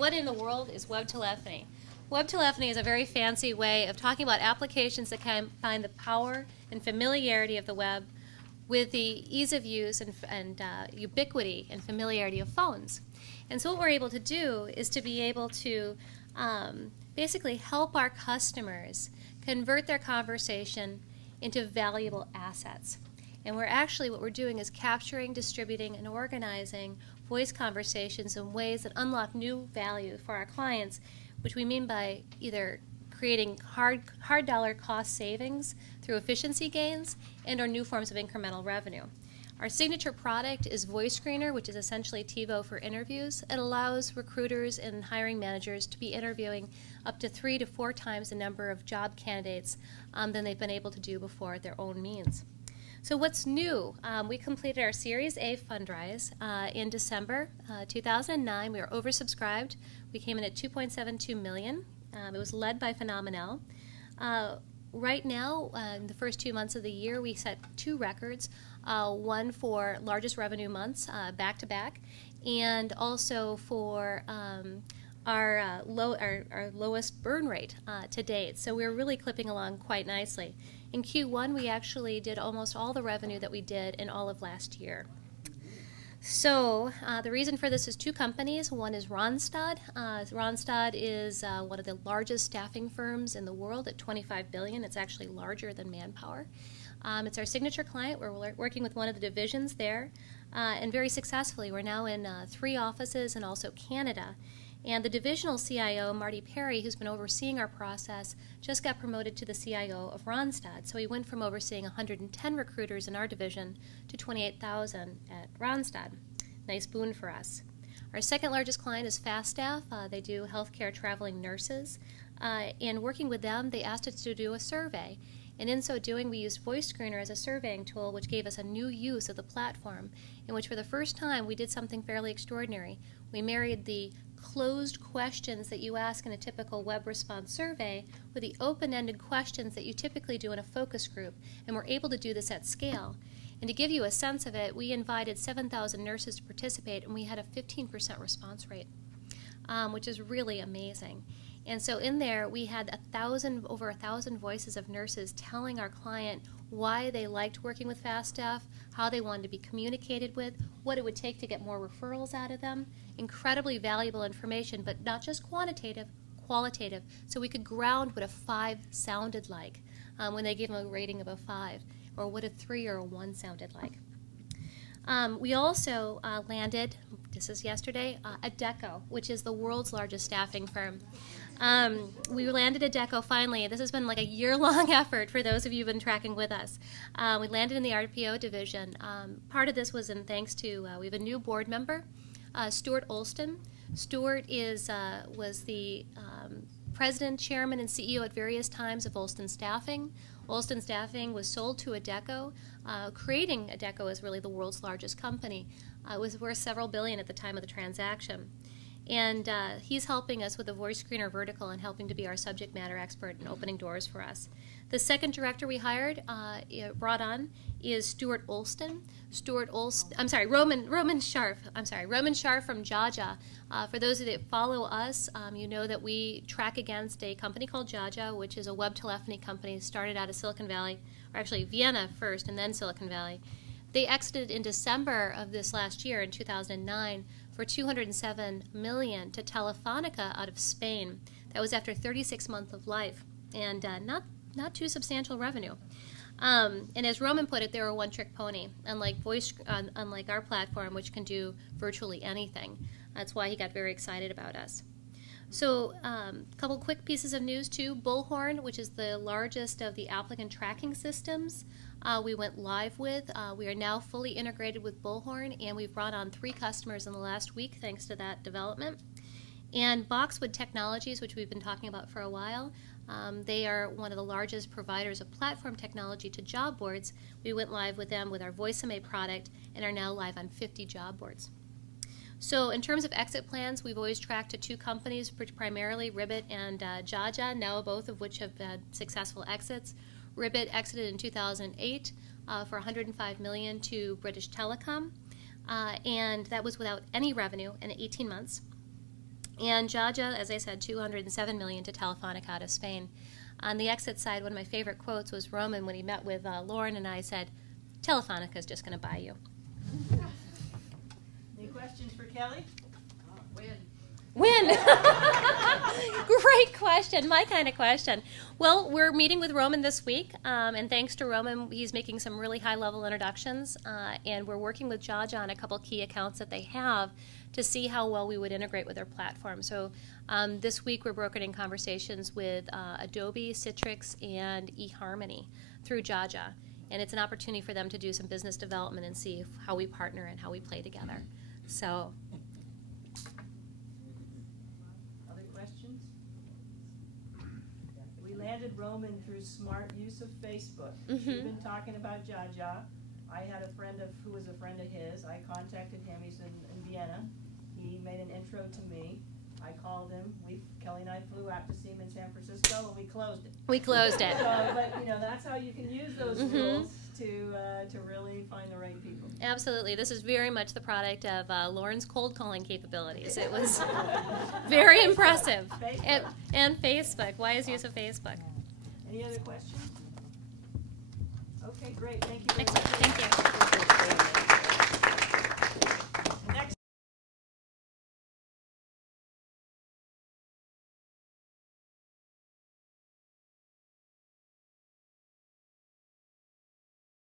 what in the world is web telephony? Web telephony is a very fancy way of talking about applications that combine the power and familiarity of the web with the ease of use and ubiquity and familiarity of phones. And so what we're able to do is to be able to basically help our customers convert their conversation into valuable assets. And what we're doing is capturing, distributing, and organizing voice conversations in ways that unlock new value for our clients, which we mean by either creating hard dollar cost savings through efficiency gains and or new forms of incremental revenue. Our signature product is Voice Screener, which is essentially TiVo for interviews. It allows recruiters and hiring managers to be interviewing up to 3 to 4 times the number of job candidates than they've been able to do before at their own means. So what's new? We completed our Series A fundraise in December 2009. We were oversubscribed. We came in at $2.72 million. It was led by Phenomonelle. Right now, in the first 2 months of the year, we set 2 records, one for largest revenue months back-to-back, and also for our lowest burn rate to date. So we're really clipping along quite nicely. In Q1, we actually did almost all the revenue that we did in all of last year. So the reason for this is 2 companies. One is Randstad. Randstad is one of the largest staffing firms in the world at $25 billion. It's actually larger than Manpower. It's our signature client. We're working with one of the divisions there, and very successfully. We're now in 3 offices and also Canada. And the divisional CIO, Marty Perry, who's been overseeing our process, just got promoted to the CIO of Randstad. So he went from overseeing 110 recruiters in our division to 28,000 at Randstad. Nice boon for us. Our second largest client is FastStaff. They do healthcare traveling nurses. And working with them, they asked us to do a survey. And in so doing, we used Voice Screener as a surveying tool, which gave us a new use of the platform, in which for the first time we did something fairly extraordinary. We married the closed questions that you ask in a typical web response survey with the open-ended questions that you typically do in a focus group, and we're able to do this at scale. And to give you a sense of it, we invited 7,000 nurses to participate, and we had a 15% response rate, which is really amazing. And so in there, we had over 1,000 voices of nurses telling our client why they liked working with FastStaff, how they wanted to be communicated with, what it would take to get more referrals out of them. Incredibly valuable information, but not just quantitative, qualitative. So we could ground what a 5 sounded like when they gave them a rating of a 5, or what a 3 or a 1 sounded like. We also landed, this is yesterday, Adecco, which is the world's largest staffing firm. We landed Adecco finally. This has been like a year-long effort for those of you who've been tracking with us. We landed in the RPO division. Part of this was in thanks to, we have a new board member, Stuart Olston. Stuart was the president, chairman, and CEO at various times of Olston Staffing. Olston Staffing was sold to Adecco. Creating Adecco as really the world's largest company. It was worth several billion at the time of the transaction. And he's helping us with the Voice Screener vertical and helping to be our subject matter expert and opening doors for us. The second director we hired, brought on, is Stuart Olston. Roman Scharf. Roman Scharf from Jaja. For those of you that follow us, you know that we track against a company called Jaja, which is a web telephony company started out of Silicon Valley, or actually Vienna first and then Silicon Valley. They exited in December of this last year, in 2009, for $207 million to Telefonica out of Spain. That was after 36 months of life, and not too substantial revenue. And as Roman put it, they're a one-trick pony, unlike our platform, which can do virtually anything. That's why he got very excited about us. So a couple quick pieces of news too. Bullhorn, which is the largest of the applicant tracking systems, we went live with. We are now fully integrated with Bullhorn, and we've brought on 3 customers in the last week thanks to that development. And Boxwood Technologies, which we've been talking about for a while, they are one of the largest providers of platform technology to job boards. We went live with them with our VoiceMA product and are now live on 50 job boards. So in terms of exit plans, we've always tracked to 2 companies, primarily Ribbit and Jaja, now both of which have had successful exits. Ribbit exited in 2008 for $105 million to British Telecom, and that was without any revenue in 18 months. And Jaja, as I said, 207 million to Telefónica out of Spain. On the exit side, one of my favorite quotes was Roman when he met with Lauren and I said, Telefonica is just going to buy you. Any questions for Kelly? When? Great question. My kind of question. Well, we're meeting with Roman this week, and thanks to Roman, he's making some really high-level introductions, and we're working with Jaja on a couple key accounts that they have to see how well we would integrate with their platform. So this week we're brokering conversations with Adobe, Citrix, and eHarmony through Jaja, and it's an opportunity for them to do some business development and see how we partner and how we play together. So. Landed Roman through smart use of Facebook. Mm-hmm. We've been talking about Jaja. I had a friend who was a friend of his. I contacted him. He's in Vienna. He made an intro to me. I called him. Kelly and I flew out to see him in San Francisco, and we closed it. We closed it. So, but that's how you can use those tools to really find the right people. Absolutely. This is very much the product of Lauren's cold calling capabilities. It was very impressive. And Facebook. Wise use of Facebook. Any other questions? Okay, great. Thank you very much. Excellent. Thank you.